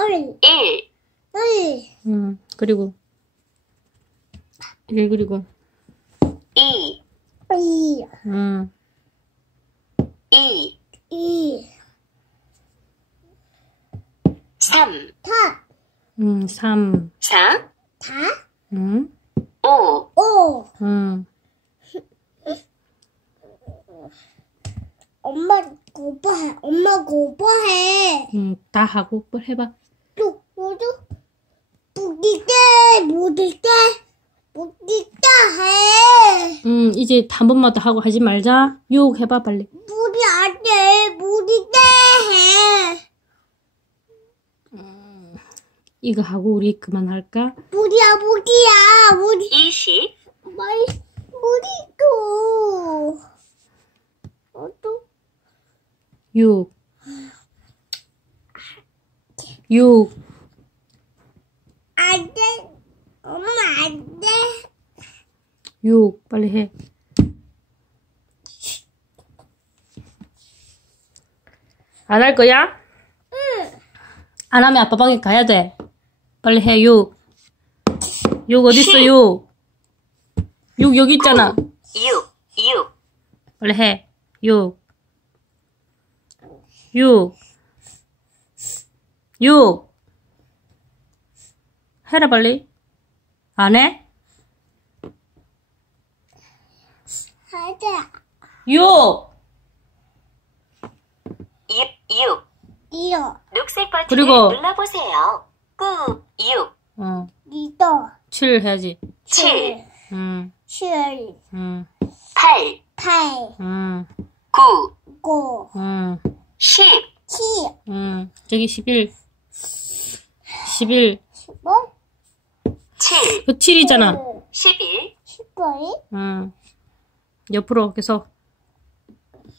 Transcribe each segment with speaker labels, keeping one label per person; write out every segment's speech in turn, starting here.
Speaker 1: 얼,
Speaker 2: 1,
Speaker 1: 을,
Speaker 3: 음, 그리고. 1 그리고.
Speaker 2: 2,
Speaker 1: 이,
Speaker 3: 음,
Speaker 2: 2,
Speaker 1: 이,
Speaker 2: 3,
Speaker 1: 다,
Speaker 3: 음, 3,
Speaker 2: 4,
Speaker 1: 다,
Speaker 3: 음,
Speaker 2: 5,
Speaker 1: 오.
Speaker 3: 음,
Speaker 1: 엄마 공부해. 엄마 공부해.
Speaker 3: 음, 다 하고 뭘 해봐.
Speaker 1: 또 모두 무기대 무기대 무기대 해.
Speaker 3: 음, 이제 한 번만 더 하고 하지 말자. 6 해봐, 빨리.
Speaker 1: 무리 안돼 무기대 해.
Speaker 3: 이거 하고 우리 그만할까?
Speaker 1: 무리야 무리야 무리
Speaker 2: 20,
Speaker 1: 말 무리도. 어또
Speaker 3: 6. 6.
Speaker 1: 안 돼. 엄마 안돼.
Speaker 3: 6. 빨리 해. 안 할 거야?
Speaker 1: 응.
Speaker 3: 안 하면 아빠 방에 가야 돼. 빨리 해, 6. 6 어딨어, 6? 6 여기 있잖아.
Speaker 2: 6, 6,
Speaker 3: 빨리 해. 6. 6. 6. 해라, 빨리. 안 해?
Speaker 1: 하자.
Speaker 3: 6.
Speaker 2: 6, 6.
Speaker 1: 이어
Speaker 2: 녹색 버튼을
Speaker 3: 그리고-
Speaker 2: 눌러보세요. 꾹, 6,
Speaker 3: 어.
Speaker 1: 리더
Speaker 3: 7 해야지.
Speaker 2: 7,
Speaker 3: 음,
Speaker 1: 칠
Speaker 3: 음,
Speaker 2: 8,
Speaker 1: 팔
Speaker 3: 음,
Speaker 2: 9,
Speaker 1: 고
Speaker 3: 음,
Speaker 2: 10,
Speaker 1: 칠
Speaker 3: 음. 저기 11. 11.
Speaker 1: 십오
Speaker 2: 7,
Speaker 3: 그 7이잖아.
Speaker 2: 11,
Speaker 1: 십오이
Speaker 3: 음. 옆으로 계속.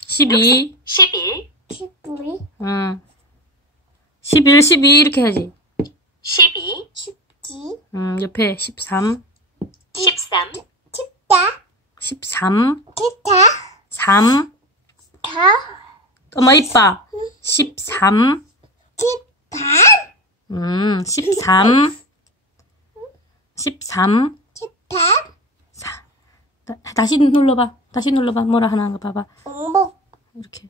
Speaker 3: 12.
Speaker 2: 11,
Speaker 1: 십오이
Speaker 3: 음. 11, 12 이렇게 해야지.
Speaker 2: 12,
Speaker 1: 십지
Speaker 3: 음, 옆에 13.
Speaker 2: 13,
Speaker 1: 십다
Speaker 3: 13.
Speaker 1: 십다
Speaker 3: 3.
Speaker 1: 다
Speaker 3: 엄마 이뻐. 13.
Speaker 1: 십반
Speaker 3: 음, 13. 13.
Speaker 1: 십반
Speaker 3: 사. 다, 다시 눌러봐. 다시 눌러봐. 뭐라 하나 봐봐.
Speaker 1: 엉복
Speaker 3: 이렇게.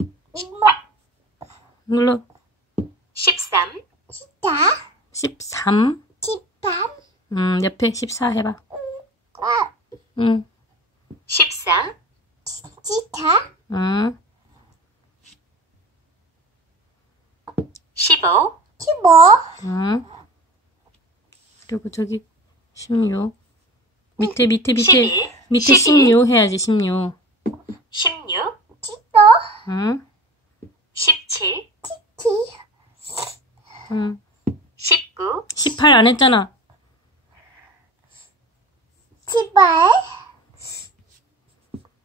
Speaker 1: 엉복
Speaker 3: 눌러.
Speaker 2: 13,
Speaker 1: 십다
Speaker 3: 13.
Speaker 1: 십반
Speaker 3: 음, 옆에 14 해봐.
Speaker 1: 아
Speaker 3: 음,
Speaker 2: 14,
Speaker 1: 십다
Speaker 3: 음,
Speaker 2: 15,
Speaker 1: 십오
Speaker 3: 음. 그리고 저기 16. 밑에, 밑에, 밑에.
Speaker 2: 11,
Speaker 3: 밑에
Speaker 2: 12.
Speaker 3: 16 해야지, 16.
Speaker 2: 16,
Speaker 1: 십오
Speaker 3: 응?
Speaker 2: 17,
Speaker 1: 치
Speaker 3: 응.
Speaker 2: 19,
Speaker 3: 18 안 했잖아.
Speaker 1: 십팔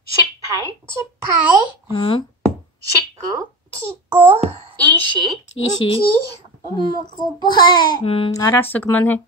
Speaker 2: 18,
Speaker 1: 십팔
Speaker 3: 응?
Speaker 2: 19,
Speaker 1: 십구
Speaker 2: 20,
Speaker 3: 20.
Speaker 1: 엄마 공부해
Speaker 3: 응, 알았어. 그만해.